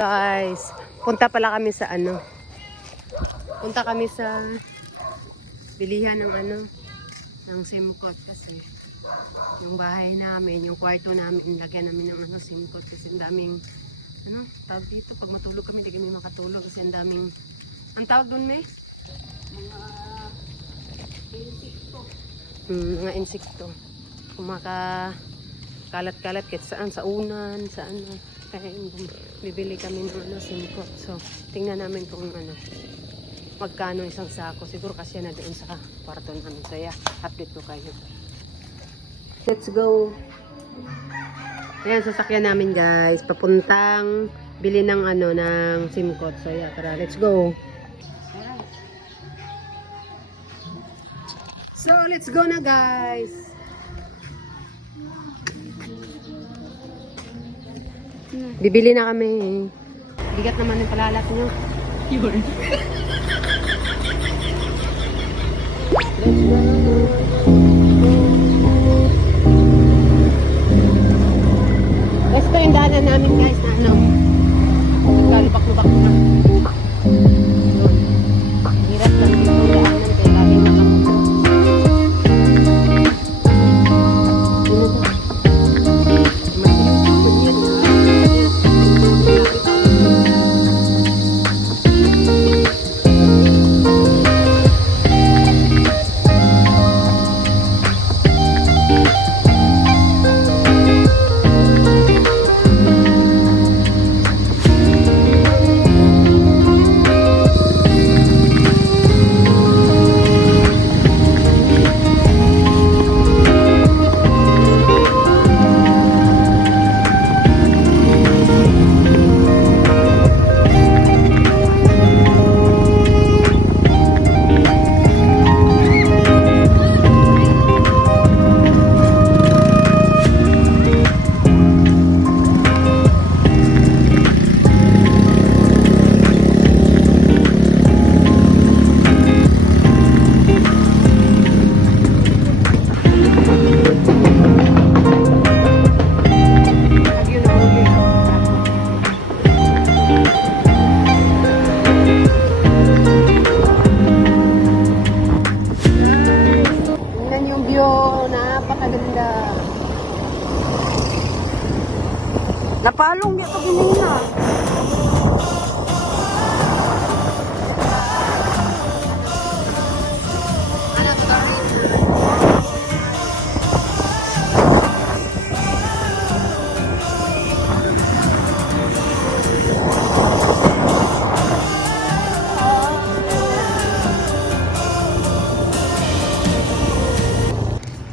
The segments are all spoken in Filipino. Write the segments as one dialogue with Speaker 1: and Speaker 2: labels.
Speaker 1: Guys, punta pala kami sa ano. Punta kami sa bilihan ng ano, ng simcot kasi yung bahay namin, yung kwarto namin, lagyan namin ng ano, simcot kasi ang daming ano, tawag dito, pag matulog kami, hindi kami makatulog kasi ang daming, ang tawag doon, me? Mga insekto. Hmm, mga insekto. Kumaka kalat-kalat kahit saan, sa unan, sa ano. Kaya bibili kami ng ano, simcot. So, tingnan namin kung ano, magkano isang sako. Siguro kasi na doon sa kwarto namin. Yeah, update ko kayo. Let's go! Ayan, sasakyan namin guys. Papuntang bili ng ano, ng simcot. So, yeah, tara, let's go! So, let's go na guys! Bibili na kami. Bigat naman yung palalat nyo.
Speaker 2: Yun.
Speaker 1: Ito yung daanan namin guys na ano. Nagkalubak-lubak na.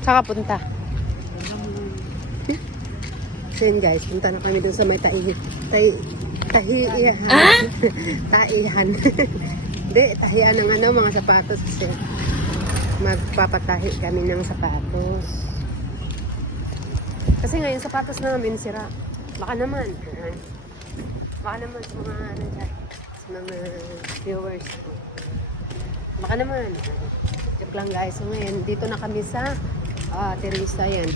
Speaker 1: Saka punta. So yun guys, punta na kami dun sa may tahi, tahi, tahihan. Ah? tahihan. Hindi, tahihan ng ano, mga sapatos kasi magpapatahi kami ng sapatos. Kasi ngayon sapatos namin sira. Baka naman. Baka naman sa mga ano dyan, sa mga viewers ko. Baka naman. Joke lang guys. So ngayon, dito na kami sa ah, Teresa yan.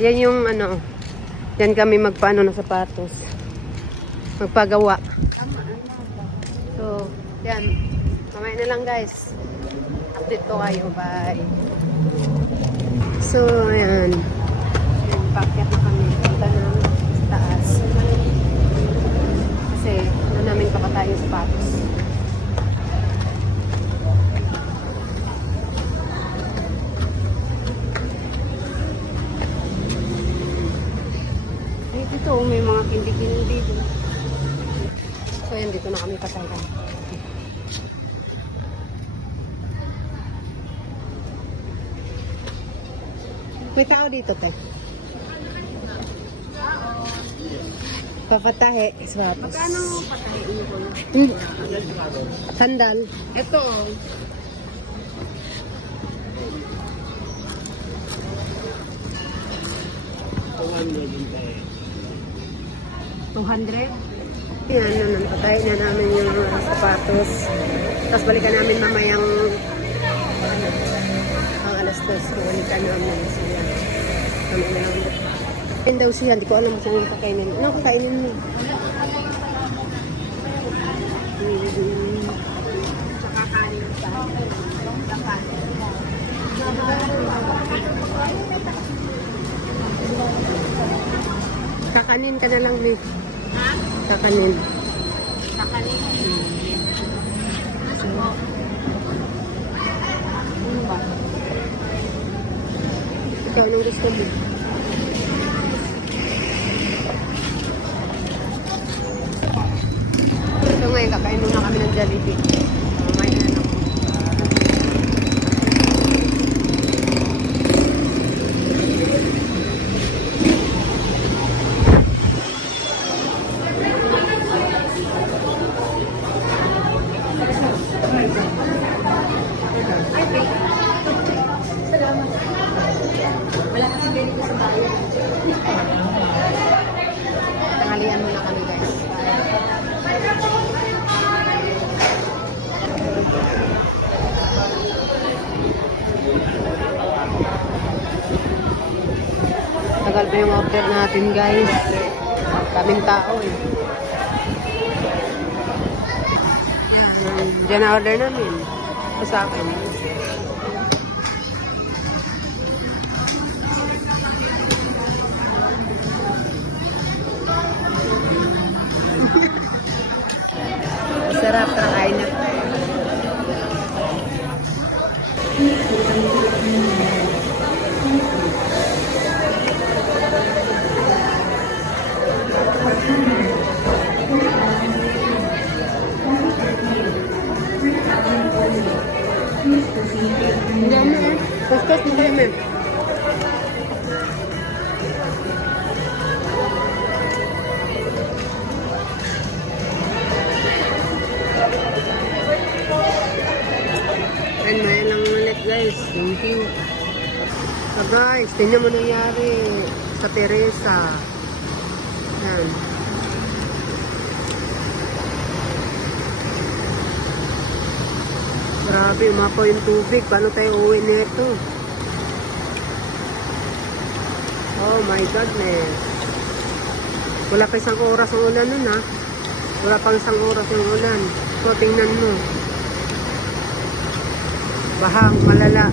Speaker 1: Yan yung ano, yan kami magpaano ng sapatos. Magpagawa. So, yan. Mamaya na lang guys. Update ko kayo. Bye. So, ayan. Yan, packet na kami. Punta na taas. Kasi, ano namin pakatayo yung sapatos. Dito na kami patayran. May tao dito, tay. Papatahe. Swapos.
Speaker 2: Magkano patahiin ko?
Speaker 1: Hmm. Sandal.
Speaker 2: Ito.
Speaker 1: Two hundred. Yan, naman, patay na namin yung sapatos. Tapos balikan namin mamayang ano, ang alas dos. Balikan namin siya. Ano na lang. Yan daw siya, hindi ko alam kung ano kakainin. Ano kakainin mo? Kakanin ka na lang, Mick.
Speaker 2: Ha?
Speaker 1: Kakanin.
Speaker 2: Kakanin. Ano po? Ano ba?
Speaker 1: Ikaw, anong gusto mo? So ngayon, kakain muna kami ng Jollibee. Tagal pa yung order natin, guys. Daming tao, eh. Yan. Diyan na order namin. Sa akin. Kuskus mo kayo, men. And maya lang ulit guys. Thank you. So guys, tingnan mo nangyari sa Teresa. Yan. Grabe, umapaw yung tubig. Paano tayo uwi nito? Oh my goodness. Wala pa isang oras ang ulan nun ha. Wala pang isang oras yung ulan. So tingnan mo. Bahang malala.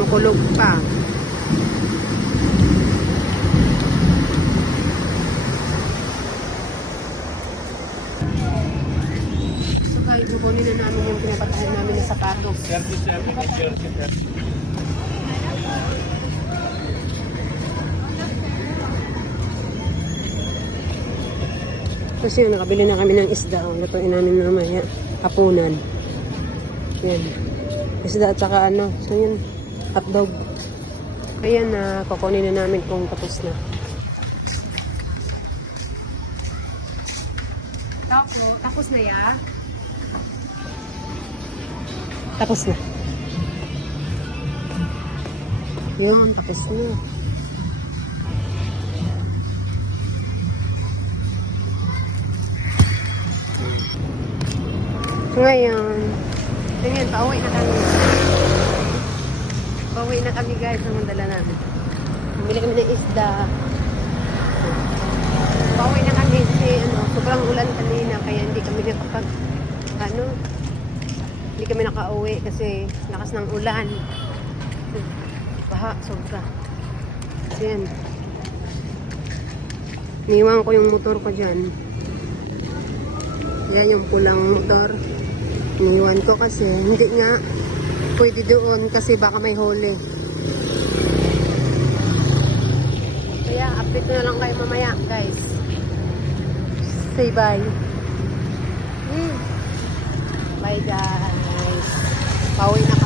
Speaker 1: Mukulog pa. So kahit kukunin na namin yung pinapatahan namin na sapatos. Kasi yun, nakabili na kami ng isda. Oh, lutuin namin mamaya. Hapunan. Yan. Isda at saka ano. So yun, hotdog. Ayan na, kukunin na namin kung tapos na.
Speaker 2: Tapos, tapos na ya?
Speaker 1: Tapos na. Yun, tapos na. Ngayon, ngayon, pauwi na kami. Pauwi na kami guys, ang dala namin. Bumili kami ng isda. Pauwi na kami kasi ano, sobrang ulan kanina kaya hindi kami nakapag ano, hindi kami nakauwi kasi lakas ng ulan. Baha, sobra. Kasi yan. Niwan ko yung motor ko dyan. Yan yung pulang motor. Iniwan ko kasi hindi nga pwede doon kasi baka may huli. Kaya update na lang kayo mamaya guys. Say bye. Hmm. Bye guys. Pauwi na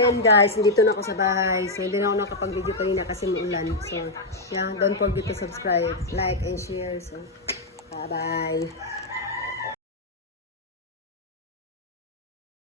Speaker 1: kami yun. So yan guys, dito na ako sa bahay. So hindi na ako nakapag-video kanina kasi maulan. So yeah, don't forget to subscribe, like, and share. So bye-bye.